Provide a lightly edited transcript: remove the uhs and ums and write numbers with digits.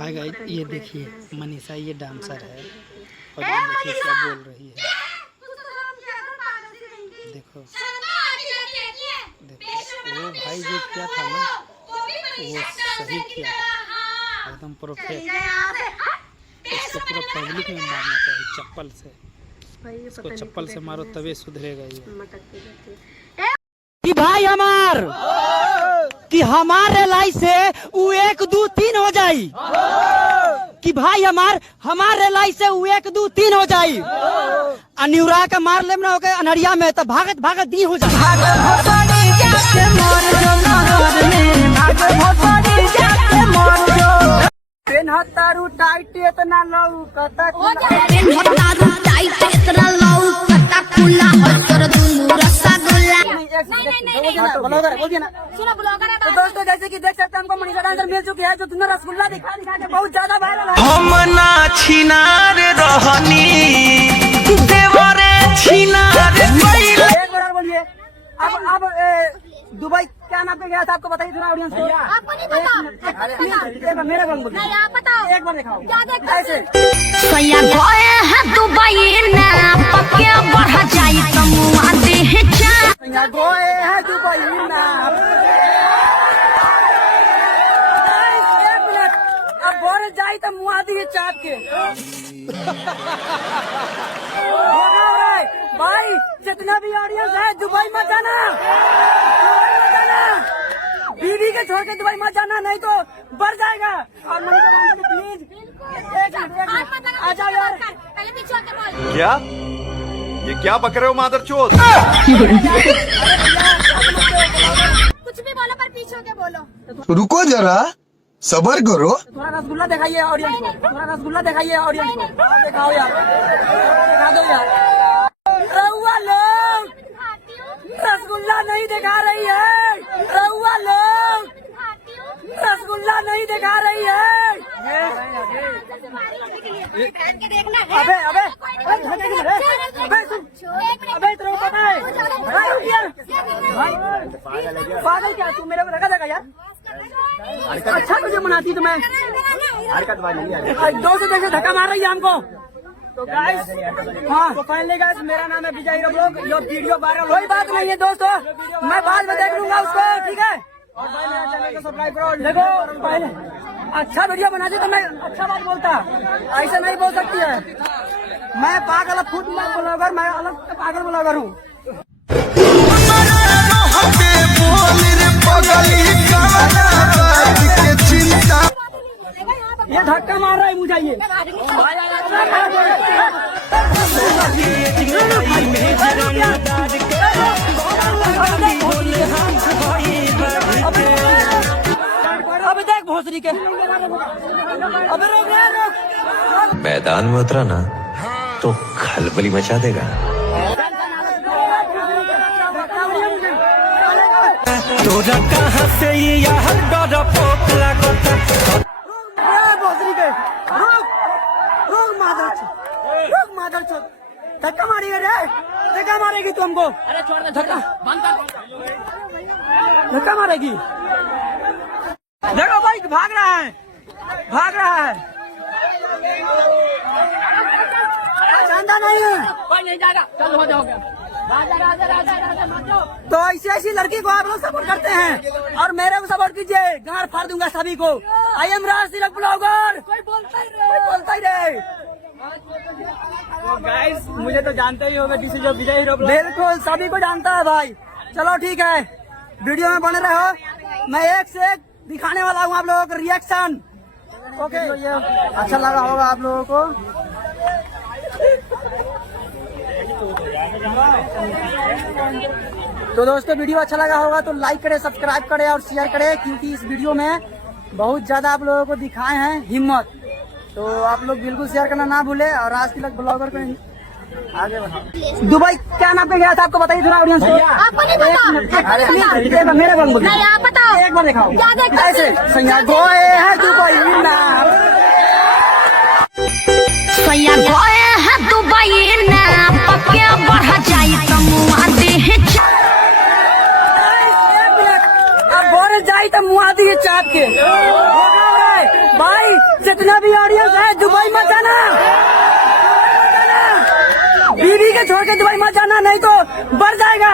Hi guys, ये देखिए मनीषा, ये डांसर है और ये देखिए क्या बोल रही है। देखो देखो, वो भाई जो किया था ना वो सही किया था, एकदम परफेक्ट। इसको पूरा पब्लिक में मारना चाहिए चप्पल से। इसको चप्पल से मारो तभी सुधरेगा ये। कि भाई हमारे लाई से वो 1 2 3 हो जाई, कि भाई हमारे लाई से वो 1 2 3 हो जाई। अनिउरा के मार लेम ना होके अनहरिया में तो भागत दी हो जाए। पेनहतारू टाइट इतना लऊ कता खुला और दूनु रसगुल्ला। तो दोस्तों, जैसे कि देख सकते हैं हमको मनीषा डांसर मिल चुकी है, जो तुमने रसगुल्ला दिखा के बहुत ज्यादा वायरल है। हम ना छिनार रहनी देवरे छिनार एक बार बोलिए। अब दुबई क्या नाम पे गया था आपको बताइए थोड़ा ऑडियंस को। आपको नहीं पता? मेरे को बोलिए, नहीं, आप बताओ। एक बार दिखाओ क्या देखते हैं? ऐसे सैया गए हैं दुबई ना पक्के बढ़ जाई तुम आते हैं यहाँ गोए है दुबई ना। एक मिनट, अब बोल जाई तो मुँह दी चाप के। भाई जितना भी ऑडियंस है दुबई मत जाना, बीवी के छोड़ के दुबई मत जाना, नहीं तो बढ़ जाएगा। और प्लीज आ जाओ यार। पहले पीछे होके बोल। क्या ये क्या बक रहे हो मादरचोद? कुछ भी बोलो पर पीछे होके बोलो। रुको जरा, सबर करो। थोड़ा रसगुल्ला दिखाइए ऑडियंस को, थोड़ा रसगुल्ला दिखाइए ऑडियंस को। दिखाओ यार, दिखा दो यार। रउआ लोग रसगुल्ला नहीं दिखा रही है, रउआ लोग रसगुल्ला नहीं दिखा रही है। अबे अबे अबे तेरे को पता है पागल क्या तू? मेरे को लगा देगा यार। अच्छा तुझे मनाती तुम्हें दो से जैसे धक्का मार रही है हमको। तो गाइस, हाँ तो फाइनली गाइस, मेरा नाम है विजय हीरो ब्लॉग। ये वीडियो वायरल कोई बात नहीं है दोस्तों, मैं बाद में देख लूंगा उसको, ठीक है। और भाई मेरे चैनल को सब्सक्राइब करो। देखो पहले अच्छा वीडियो बनाती तो मैं अच्छा बात बोलता, ऐसा नहीं बोल सकती है। मैं पागल खुद ब्लॉगर, मैं अलग पागल ब्लॉगर हूँ। ये धक्का मार रहा है मुझे ये। अब देख भोसरी के, अबे रोक। मैदान में उतरा ना तो खलबली मचा देगा। तोरा कहाँ से यह डर पोपला गोता भोसरी के रोक मादर चोद। धक्का मारेगी रे, धक्का मारेगी तू हमको। अरे छोड़ दे, धक्का मारेगी। देखो भाई भाग रहा है। जानता नहीं है, कोई नहीं जाएगा। चल हो जाओगे। तो ऐसी लड़की को आप लोग सपोर्ट करते हैं और मेरे को सपोर्ट कीजिए, गाड़ फाड़ दूंगा सभी को। I am Raj Tilak blogger. कोई बोलता ही रहे। तो गाइस, मुझे तो जानते ही होगा, this is Vijay hero blog. बिल्कुल सभी को जानता है भाई। चलो ठीक है, वीडियो में बने रहो। मैं एक से एक दिखाने वाला हूँ आप लोगों को रिएक्शन। ओके, अच्छा लगा होगा आप लोगों को। तो दोस्तों, वीडियो अच्छा लगा होगा तो लाइक करें, सब्सक्राइब करें और शेयर करें, क्योंकि इस वीडियो में बहुत ज्यादा आप लोगों को दिखाए हैं हिम्मत। तो आप लोग बिल्कुल शेयर करना ना भूले और राज तिलक ब्लॉगर को आगे बढ़ाओ। दुबई क्या नाम पे गया था आपको बताइए थोड़ा ऑडियंस को। आपको नहीं पता? मेरे को बोलिए। नहीं, आप बताओ। एक बार दिखाओ। क्या देखते हैं? ऐसे सैया गोए है दुबई ना। सैया गए हैं दुबई ना पक्के बढ़ जाई तुम आते हैं। अब बोल जाई तो मुँह दी चाप के भाई। जितना भी ऑडियंस है दुबई मत जाना, बीवी के छोड़ के दुबई मत जाना, नहीं तो बढ़ जाएगा।